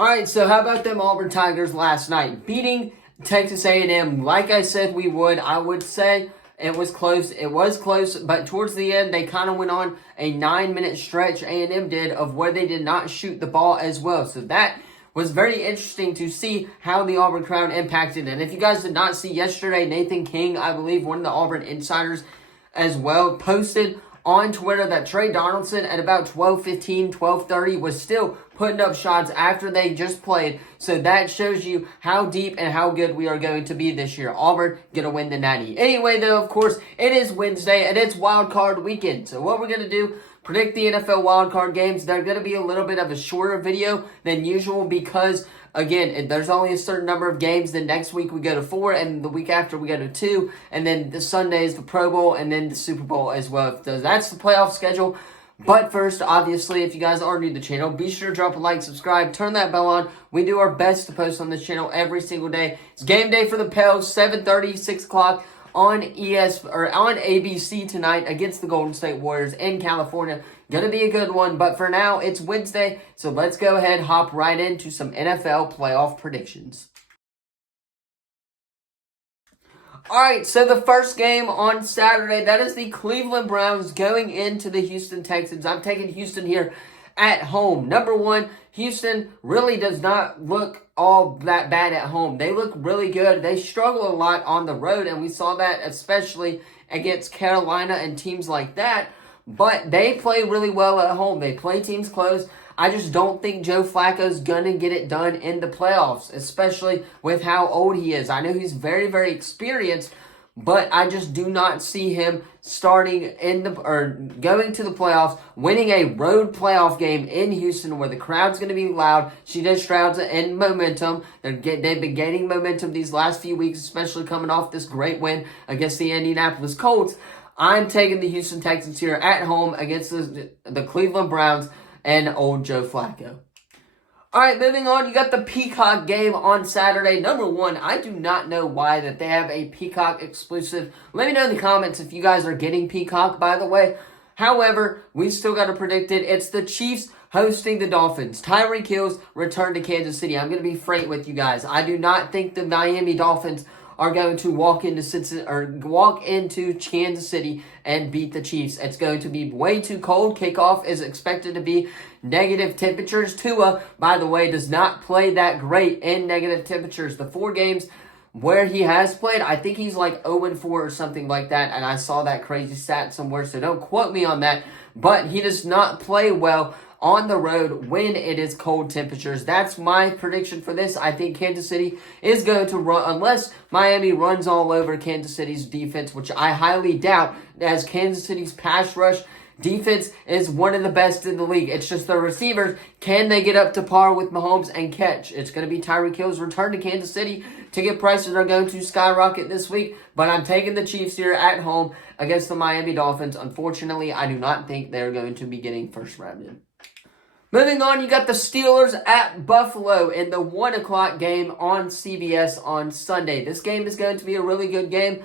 All right, so how about them Auburn Tigers last night? Beating Texas A&M like I said we would. I would say it was close. It was close, but towards the end, they kind of went on a 9-minute stretch, A&M did, of where they did not shoot the ball as well. So that was very interesting to see how the Auburn crowd impacted. And if you guys did not see yesterday, Nathan King, I believe, one of the Auburn insiders as well, posted on Twitter that Trey Donaldson at about 12:15, 12:30 was still putting up shots after they just played. So that shows you how deep and how good we are going to be this year. Auburn going to win the Natty. Anyway, though, of course, it is Wednesday and it's wild card weekend. So what we're going to do, predict the NFL wildcard games. They're going to be a little bit of a shorter video than usual because, again, there's only a certain number of games. Then next week we go to 4, and the week after we go to 2, and then the Sunday is the Pro Bowl, and then the Super Bowl as well. So that's the playoff schedule. But first, obviously, if you guys are new to the channel, be sure to drop a like, subscribe, turn that bell on. We do our best to post on this channel every single day. It's game day for the Pels, 7:30, 6 o'clock. On on ABC tonight against the Golden State Warriors in California. Gonna be a good one, but for now, it's Wednesday, so let's go ahead and hop right into some NFL playoff predictions. Alright, so the first game on Saturday, that is the Cleveland Browns going into the Houston Texans. I'm taking Houston here at home. Number one, Houston really does not look all that bad at home. They look really good. They struggle a lot on the road, and we saw that especially against Carolina and teams like that. But they play really well at home. They play teams close. I just don't think Joe Flacco's going to get it done in the playoffs, especially with how old he is. I know he's very, very experienced, but I just do not see him starting going to the playoffs, winning a road playoff game in Houston where the crowd's going to be loud. CJ Stroud's in momentum. They've been gaining momentum these last few weeks, especially coming off this great win against the Indianapolis Colts. I'm taking the Houston Texans here at home against the Cleveland Browns and old Joe Flacco. All right, moving on, you got the Peacock game on Saturday. Number one, I do not know why that they have a Peacock exclusive. Let me know in the comments if you guys are getting Peacock, by the way. However, we still got to predict it. It's the Chiefs hosting the Dolphins. Tyreek Hill's return to Kansas City. I'm going to be frank with you guys. I do not think the Miami Dolphins are going to walk into Kansas City and beat the Chiefs. It's going to be way too cold. Kickoff is expected to be negative temperatures. Tua, by the way, does not play that great in negative temperatures. The 4 games where he has played, I think he's like 0-4 or something like that, and I saw that crazy stat somewhere, so don't quote me on that. But he does not play well on the road when it is cold temperatures. That's my prediction for this. I think Kansas City is going to run, unless Miami runs all over Kansas City's defense, which I highly doubt, as Kansas City's pass rush defense is one of the best in the league. It's just the receivers. Can they get up to par with Mahomes and catch? It's going to be Tyreek Hill's return to Kansas City. Ticket prices are going to skyrocket this week, but I'm taking the Chiefs here at home against the Miami Dolphins. Unfortunately, I do not think they're going to be getting first round in. Moving on, you got the Steelers at Buffalo in the 1 o'clock game on CBS on Sunday. This game is going to be a really good game.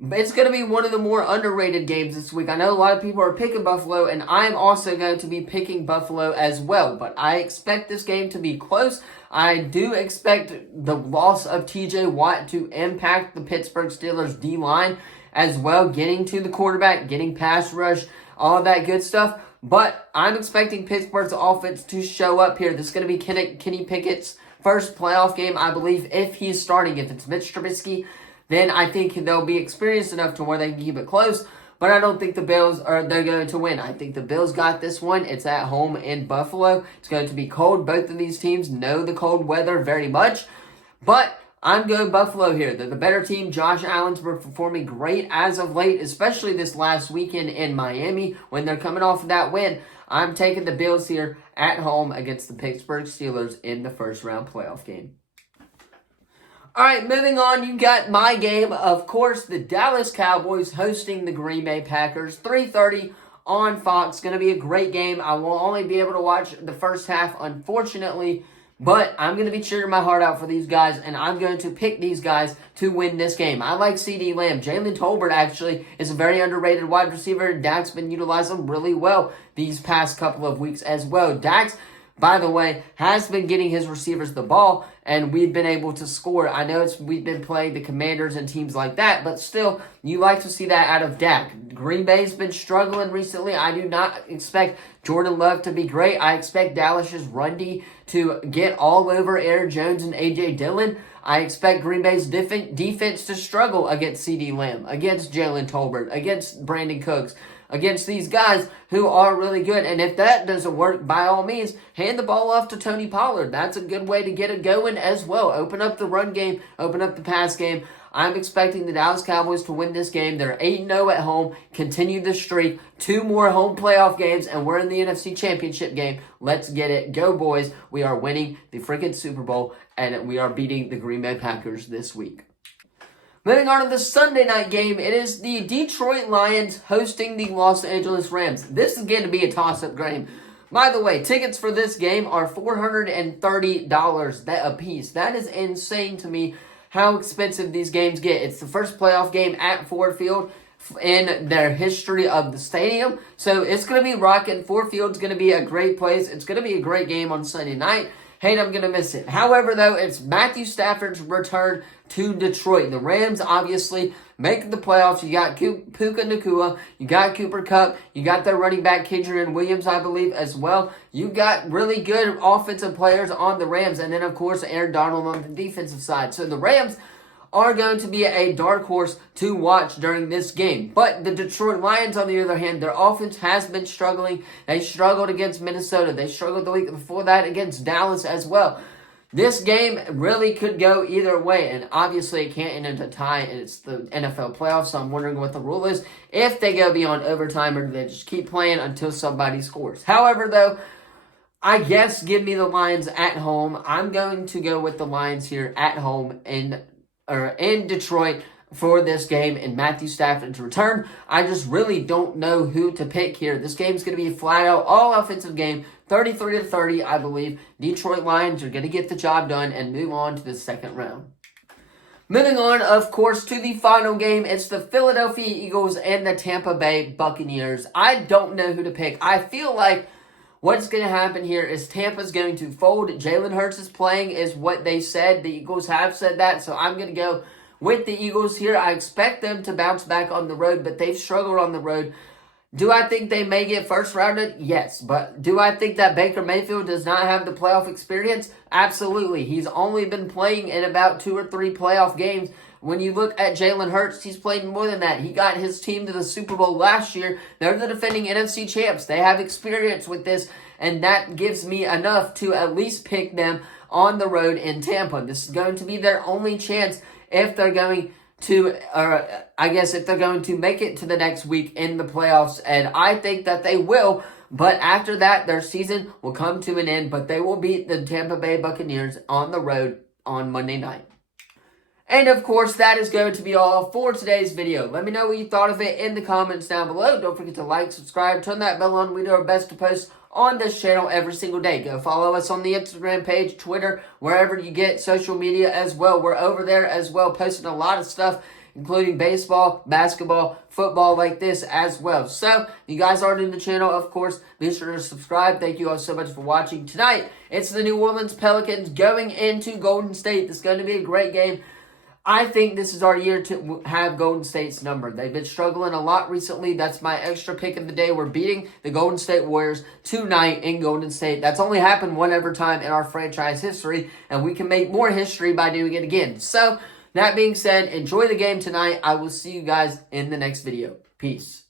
It's going to be one of the more underrated games this week. I know a lot of people are picking Buffalo, and I'm also going to be picking Buffalo as well. But I expect this game to be close. I do expect the loss of TJ Watt to impact the Pittsburgh Steelers D-line as well, getting to the quarterback, getting pass rush, all that good stuff. But I'm expecting Pittsburgh's offense to show up here. This is going to be Kenny Pickett's first playoff game, I believe, if he's starting. If it's Mitch Trubisky, then I think they'll be experienced enough to where they can keep it close. But I don't think the Bills they're going to win. I think the Bills got this one. It's at home in Buffalo. It's going to be cold. Both of these teams know the cold weather very much. But I'm going Buffalo here. They're the better team. Josh Allen's been performing great as of late, especially this last weekend in Miami when they're coming off of that win. I'm taking the Bills here at home against the Pittsburgh Steelers in the first round playoff game. All right, moving on, you got my game. Of course, the Dallas Cowboys hosting the Green Bay Packers, 3:30 on Fox. Going to be a great game. I will only be able to watch the first half, unfortunately. But I'm going to be cheering my heart out for these guys, and I'm going to pick these guys to win this game. I like CeeDee Lamb. Jalen Tolbert, actually, is a very underrated wide receiver. Dak's been utilizing him really well these past couple of weeks as well. Dak's by the way, has been getting his receivers the ball, and we've been able to score. I know we've been playing the Commanders and teams like that, but still, you like to see that out of Dak. Green Bay's been struggling recently. I do not expect Jordan Love to be great. I expect Dallas's run D to get all over Aaron Jones and A.J. Dillon. I expect Green Bay's defense to struggle against CeeDee Lamb, against Jalen Tolbert, against Brandon Cooks, against these guys who are really good. And if that doesn't work, by all means, hand the ball off to Tony Pollard. That's a good way to get it going as well. Open up the run game, open up the pass game. I'm expecting the Dallas Cowboys to win this game. They're 8-0 at home, continue the streak, 2 more home playoff games, and we're in the NFC Championship game. Let's get it. Go, boys. We are winning the freaking Super Bowl, and we are beating the Green Bay Packers this week. Moving on to the Sunday night game, it is the Detroit Lions hosting the Los Angeles Rams. This is going to be a toss-up game. By the way, tickets for this game are $430 a piece. That is insane to me how expensive these games get. It's the first playoff game at Ford Field in their history of the stadium. So it's going to be rocking. Ford Field's going to be a great place. It's going to be a great game on Sunday night. Hate I'm going to miss it. However, though, it's Matthew Stafford's return to Detroit. The Rams, obviously, make the playoffs. You got Puka Nacua. You got Cooper Kupp. You got their running back, Kedrian Williams, I believe, as well. You got really good offensive players on the Rams. And then, of course, Aaron Donald on the defensive side. So the Rams are going to be a dark horse to watch during this game. But the Detroit Lions, on the other hand, their offense has been struggling. They struggled against Minnesota. They struggled the week before that against Dallas as well. This game really could go either way, and obviously it can't end in a tie, and it's the NFL playoffs, so I'm wondering what the rule is. If they go beyond overtime, or do they just keep playing until somebody scores? However, though, I guess give me the Lions at home. I'm going to go with the Lions here at home in Detroit for this game and Matthew Stafford's return. I just really don't know who to pick here. This game's going to be a flat-out, all-offensive game, 33-30, I believe. Detroit Lions are going to get the job done and move on to the second round. Moving on, of course, to the final game. It's the Philadelphia Eagles and the Tampa Bay Buccaneers. I don't know who to pick. I feel like what's going to happen here is Tampa's going to fold. Jalen Hurts is playing is what they said. The Eagles have said that, so I'm going to go with the Eagles here. I expect them to bounce back on the road, but they've struggled on the road. Do I think they may get first rounded? Yes. But do I think that Baker Mayfield does not have the playoff experience? Absolutely. He's only been playing in about 2 or 3 playoff games. When you look at Jalen Hurts, he's played more than that. He got his team to the Super Bowl last year. They're the defending NFC champs. They have experience with this, and that gives me enough to at least pick them on the road in Tampa. This is going to be their only chance if they're going to, if they're going to make it to the next week in the playoffs, and I think that they will. But after that, their season will come to an end, but they will beat the Tampa Bay Buccaneers on the road on Monday night. And of course, that is going to be all for today's video. Let me know what you thought of it in the comments down below. Don't forget to like, subscribe, turn that bell on. We do our best to post on this channel every single day. Go follow us on the Instagram page, Twitter, wherever you get social media as well. We're over there as well, posting a lot of stuff, including baseball, basketball, football like this as well. So, if you guys aren't in the channel, of course, be sure to subscribe. Thank you all so much for watching. Tonight, it's the New Orleans Pelicans going into Golden State. This is going to be a great game. I think this is our year to have Golden State's number. They've been struggling a lot recently. That's my extra pick of the day. We're beating the Golden State Warriors tonight in Golden State. That's only happened one other time in our franchise history, and we can make more history by doing it again. So, that being said, enjoy the game tonight. I will see you guys in the next video. Peace.